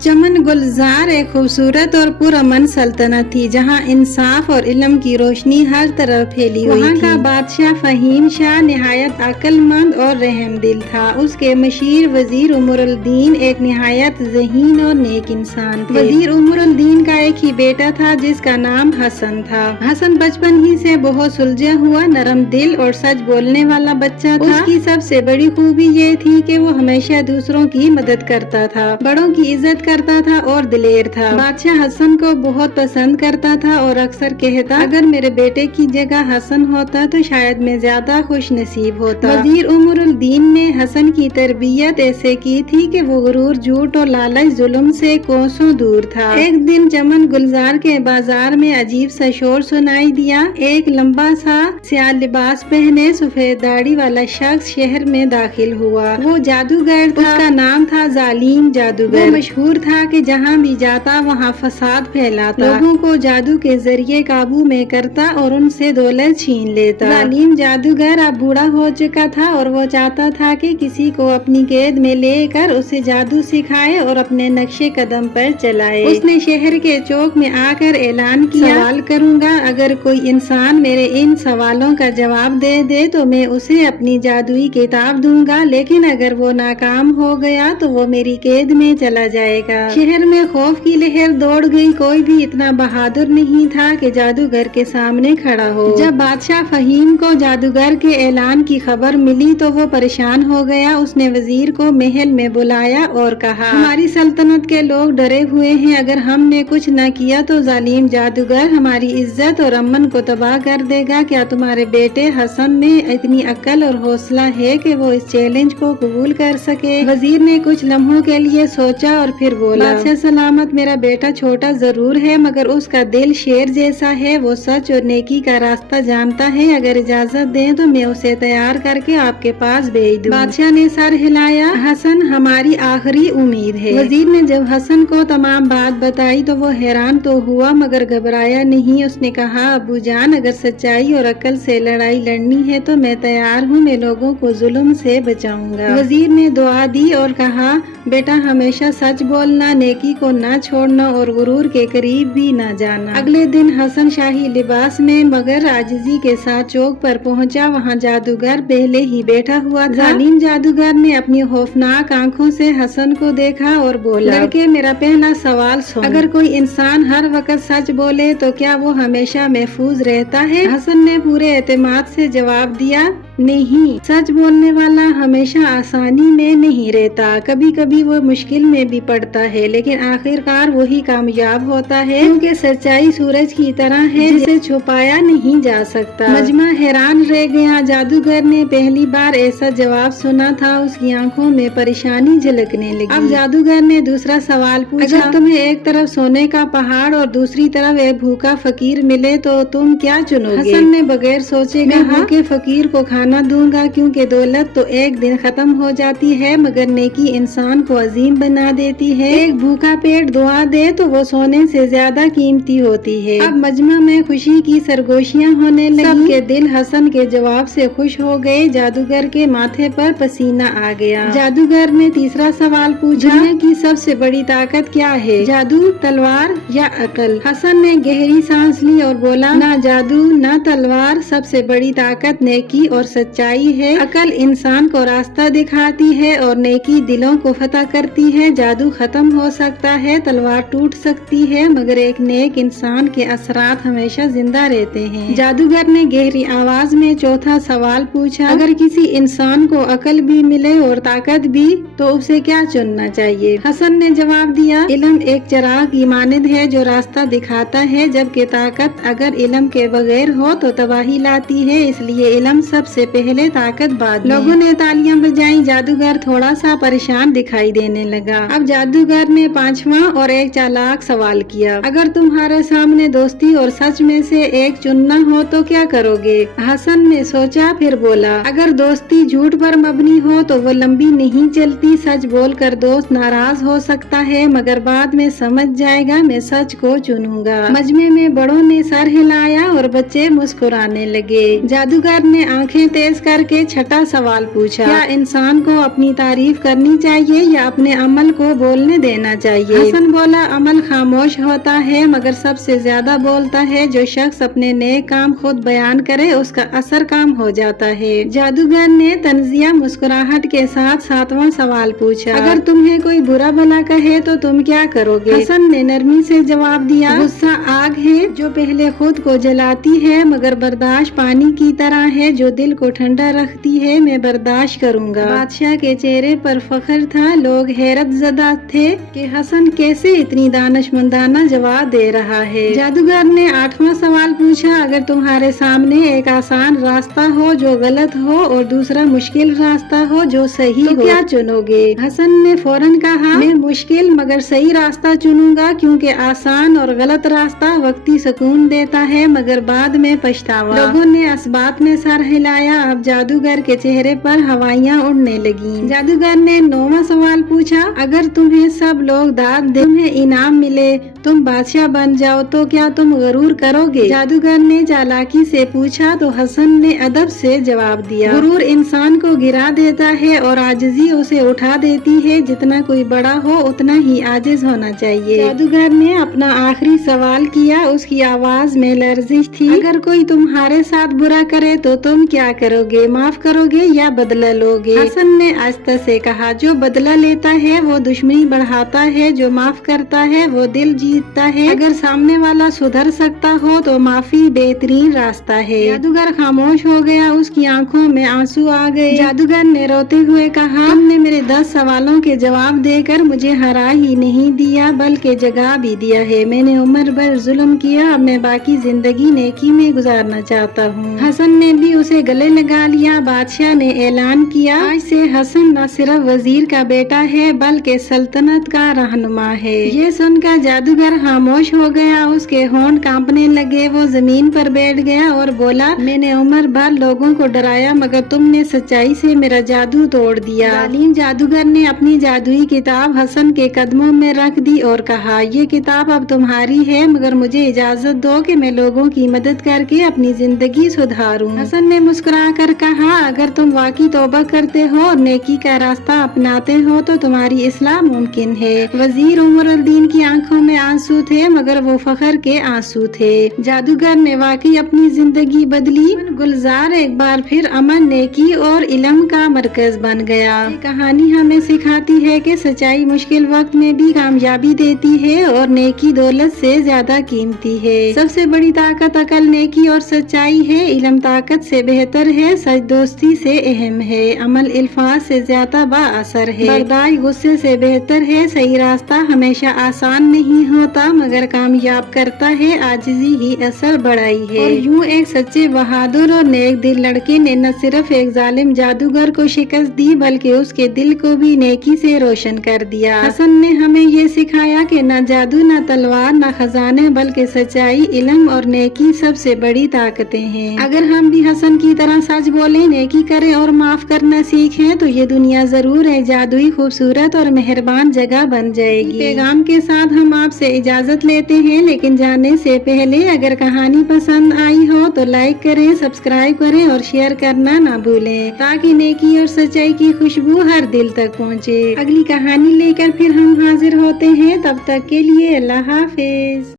चमन गुलजार एक खूबसूरत और पुरअमन सल्तनत थी जहाँ इंसाफ और इल्म की रोशनी हर तरफ फैली हुई थी। वहाँ का बादशाह फहीम शाह निहायत अक्लमंद और रहमदिल था। उसके मशीर वजीर उमरुद्दीन एक निहायत ज़हीन और नेक इंसान थे। वजीर उमरुद्दीन का एक ही बेटा था जिसका नाम हसन था। हसन बचपन ही से बहुत सुलझा हुआ, नरम दिल और सच बोलने वाला बच्चा था। उसकी सबसे बड़ी खूबी ये थी कि वो हमेशा दूसरों की मदद करता था, बड़ों की इज्जत करता था और दिलेर था। बादशाह हसन को बहुत पसंद करता था और अक्सर कहता, अगर मेरे बेटे की जगह हसन होता तो शायद मैं ज्यादा खुश नसीब होता। वजीर उमरुद्दीन ने हसन की तरबियत ऐसे की थी कि वो गुरूर, झूठ और लालच, जुल्म से कोसों दूर था। एक दिन चमन गुलजार के बाजार में अजीब सा शोर सुनाई दिया। एक लंबा सा स्याह लिबास पहने सफेद दाढ़ी वाला शख्स शहर में दाखिल हुआ। वो जादूगर था। उसका नाम था जालिम जादूगर। वो मशहूर था कि जहाँ भी जाता वहाँ फसाद फैलाता, लोगों को जादू के जरिए काबू में करता और उनसे दौलत छीन लेता। जालिम जादूगर अब बूढ़ा हो चुका था और वो चाहता था कि किसी को अपनी कैद में लेकर उसे जादू सिखाए और अपने नक्शे कदम पर चलाए। उसने शहर के चौक में आकर ऐलान किया, सवाल करूंगा, अगर कोई इंसान मेरे इन सवालों का जवाब दे तो मैं उसे अपनी जादुई किताब दूंगा, लेकिन अगर वो नाकाम हो गया तो वो मेरी कैद में चला जाएगा। शहर में खौफ की लहर दौड़ गई। कोई भी इतना बहादुर नहीं था कि जादूगर के सामने खड़ा हो। जब बादशाह फहीम को जादूगर के ऐलान की खबर मिली तो वो परेशान हो गया। उसने वजीर को महल में बुलाया और कहा, हमारी सल्तनत के लोग डरे हुए हैं, अगर हमने कुछ न किया तो जालिम जादूगर हमारी इज्जत और अमन को तबाह कर देगा। क्या तुम्हारे बेटे हसन में इतनी अक्ल और हौसला है कि वो इस चैलेंज को कबूल कर सके? वजीर ने कुछ लम्हों के लिए सोचा और फिर बोला, बादशाह सलामत, मेरा बेटा छोटा जरूर है मगर उसका दिल शेर जैसा है। वो सच और नेकी का रास्ता जानता है। अगर इजाजत दें तो मैं उसे तैयार करके आपके पास भेज दूं। बादशाह ने सर हिलाया। हसन हमारी आखिरी उम्मीद है। वजीर ने जब हसन को तमाम बात बताई तो वो हैरान तो हुआ मगर घबराया नहीं। उसने कहा, अबू जान, अगर सच्चाई और अक्ल से लड़ाई लड़नी है तो मैं तैयार हूँ। मैं लोगों को जुल्म से बचाऊंगा। वजीर ने दुआ दी और कहा, बेटा हमेशा सच बोलना, नेकी को ना छोड़ना और गुरूर के करीब भी ना जाना। अगले दिन हसन शाही लिबास में मगर आजिजी के साथ चौक पर पहुंचा। वहां जादूगर पहले ही बैठा हुआ था। जालिम जादूगर ने अपनी खौफनाक आंखों से हसन को देखा और बोला, लड़के, मेरा पहला सवाल सुन, अगर कोई इंसान हर वक्त सच बोले तो क्या वो हमेशा महफूज रहता है? हसन ने पूरे एतमाद से जवाब दिया, नहीं, सच बोलने वाला हमेशा आसानी में नहीं रहता। कभी कभी वो मुश्किल में भी पड़ता है, लेकिन आखिरकार वही कामयाब होता है, क्योंकि सच्चाई सूरज की तरह है जिसे छुपाया नहीं जा सकता। मजमा हैरान रह गया। जादूगर ने पहली बार ऐसा जवाब सुना था। उसकी आंखों में परेशानी झलकने लगी। अब जादूगर ने दूसरा सवाल पूछा, अगर तुम्हें एक तरफ सोने का पहाड़ और दूसरी तरफ एक भूखा फकीर मिले तो तुम क्या चुनोगे? हसन ने बगैर सोचे कहा, मैं भूखे फकीर को खाना दूंगा, क्योंकि दौलत तो एक दिन खत्म हो जाती है मगर नेकी इंसान को अजीम बना देती है। एक भूखा पेट दुआ दे तो वो सोने से ज्यादा कीमती होती है। अब मजमा में खुशी की सरगोशियां होने लगी। सबके दिल हसन के जवाब से खुश हो गए। जादूगर के माथे पर पसीना आ गया। जादूगर ने तीसरा सवाल पूछा, दुनिया की सबसे बड़ी ताकत क्या है, जादू, तलवार या अकल? हसन ने गहरी सांस ली और बोला, ना जादू ना तलवार, सबसे बड़ी ताकत नेकी और सच्चाई है। अकल इंसान को रास्ता दिखाती है और नेकी दिलों को फतह करती है। जादू खत्म हो सकता है, तलवार टूट सकती है, मगर एक नेक इंसान के असरात हमेशा जिंदा रहते हैं। जादूगर ने गहरी आवाज में चौथा सवाल पूछा, अगर किसी इंसान को अकल भी मिले और ताकत भी तो उसे क्या चुनना चाहिए? हसन ने जवाब दिया, इल्म एक चिराग की मानद है जो रास्ता दिखाता है, जबकि ताकत अगर इल्म के बगैर हो तो तबाही लाती है, इसलिए इल्म सबसे पहले, ताकत बाद में। लोगों ने तालियां बजाई। जादूगर थोड़ा सा परेशान दिखाई देने लगा। अब जादूगर ने पांचवा और एक चालाक सवाल किया, अगर तुम्हारे सामने दोस्ती और सच में से एक चुनना हो तो क्या करोगे? हसन ने सोचा फिर बोला, अगर दोस्ती झूठ पर मबनी हो तो वो लंबी नहीं चलती। सच बोलकर दोस्त नाराज हो सकता है मगर बाद में समझ जाएगा। मैं सच को चुनूंगा। मजमे में बड़ों ने सर हिलाया और बच्चे मुस्कुराने लगे। जादूगर ने आंखें तेज करके छठा सवाल पूछा, क्या इंसान को अपनी तारीफ करनी चाहिए या अपने अमल को बोलने देना चाहिए? हसन बोला, अमल खामोश होता है मगर सबसे ज्यादा बोलता है। जो शख्स अपने नेक काम खुद बयान करे उसका असर काम हो जाता है। जादूगर ने तंजिया मुस्कुराहट के साथ सातवां सवाल पूछा, अगर तुम्हें कोई बुरा भला कहे तो तुम क्या करोगे? हसन ने नरमी से जवाब दिया, गुस्सा आग है जो पहले खुद को जलाती है मगर बर्दाश्त पानी की तरह है जो दिल को ठंडा रखती है। मैं बर्दाश्त करूंगा। बादशाह के चेहरे पर फख्र था। लोग हैरत ज़दा थे कि हसन कैसे इतनी दानिशमंदाना जवाब दे रहा है। जादूगर ने आठवां सवाल पूछा, अगर तुम्हारे सामने एक आसान रास्ता हो जो गलत हो और दूसरा मुश्किल रास्ता हो जो सही हो, क्या चुनोगे? हसन ने फौरन कहा, मैं मुश्किल मगर सही रास्ता चुनूंगा क्योंकि आसान और गलत रास्ता वक्ती सुकून देता है मगर बाद में पछतावा। लोगों ने इस बात में सर हिलाया। अब जादूगर के चेहरे पर हवाइयाँ उड़ने लगी। जादूगर ने नौवां सवाल पूछा, अगर तुम्हें सब लोग दाद दे, तुम्हें इनाम मिले, तुम बादशाह बन जाओ तो क्या तुम गरूर करोगे? जादूगर ने चालाकी से पूछा तो हसन ने अदब से जवाब दिया, गुरूर इंसान को गिरा देता है और आजिज़ी उसे उठा देती है। जितना कोई बड़ा हो उतना ही आजिज होना चाहिए। जादूगर ने अपना आखिरी सवाल किया। उसकी आवाज में लर्जिश थी, अगर कोई तुम्हारे साथ बुरा करे तो तुम क्या करोगे? माफ करोगे या बदला लोगे? हसन ने आस्ते से कहा, जो बदला लेता है वो दुश्मनी बढ़ाता है, जो माफ करता है वो दिल जीतता है। अगर सामने वाला सुधर सकता हो तो माफी बेहतरीन रास्ता है। जादूगर खामोश हो गया। उसकी आंखों में आंसू आ गए। जादूगर ने रोते हुए कहा, तुमने मेरे 10 सवालों के जवाब देकर मुझे हरा ही नहीं दिया बल्कि जगा भी दिया है। मैंने उम्र भर जुल्म किया, अब मैं बाकी जिंदगी नेकी में गुजारना चाहता हूँ। हसन ने भी उसे गले लगा लिया। बादशाह ने ऐलान किया, आज से हसन न सिर्फ वजीर का बेटा है बल्कि सल्तनत का रहनुमा है। ये सुनकर जादूगर खामोश हो गया। उसके होंठ कांपने लगे। वो जमीन पर बैठ गया और बोला, मैंने उम्र भर लोगों को डराया मगर तुमने सच्चाई से मेरा जादू तोड़ दिया। जालिम जादूगर ने अपनी जादुई किताब हसन के कदमों में रख दी और कहा, ये किताब अब तुम्हारी है मगर मुझे इजाजत दो कि मैं लोगों की मदद करके अपनी जिंदगी सुधारूं। हसन ने मुस्कुरा कर कहा, अगर तुम वाकई तौबा करते हो और नेकी का रास्ता अपनाते हो तो तुम्हारी इस्लाह मुमकिन है। वजीर उमर-उल-दीन की आंखों में आंसू थे मगर वो फख्र के आंसू थे। जादूगर ने वाकई अपनी जिंदगी बदली। गुलजार एक बार फिर अमन, नेकी और इल्म का मरकज बन गया। ये कहानी हमें सिखाती है कि सच्चाई मुश्किल वक्त में भी कामयाबी देती है और नेकी दौलत से ज्यादा कीमती है। सबसे बड़ी ताकत अकल, नेकी और सच्चाई है। इल्म ताकत से बेहतर है, सच दोस्ती से अहम है, अमल अल्फाज से ज्यादा बाअसर है, बर्दाश्त गुस्से से बेहतर है। सही रास्ता हमेशा आसान नहीं होता मगर कामयाब करता है। आजिज़ी ही असल बड़ाई है। और यूं एक सच्चे बहादुर और नेक दिल लड़के ने न सिर्फ एक जालिम जादूगर को शिकस्त दी बल्कि उसके दिल को भी नेकी से रोशन कर दिया। हसन ने हमें ये सिखाया कि न जादू, न तलवार, न खजाने बल्कि सच्चाई, इल्म और नेकी सबसे बड़ी ताकतें हैं। अगर हम भी हसन की तरह सच बोलें, नेकी करें और माफ करना सीखें तो ये दुनिया जरूर है जादुई, खूबसूरत और मेहरबान जगह बन जाएगी। पैगाम के साथ हम आपसे इजाजत लेते हैं, लेकिन जाने से पहले अगर कहानी पसंद आई हो तो लाइक करें, सब्सक्राइब करें और शेयर करना ना भूलें ताकि नेकी और सच्चाई की खुशबू हर दिल तक पहुँचे। अगली कहानी लेकर फिर हम हाजिर होते हैं। तब तक के लिए अल्लाह हाफिज।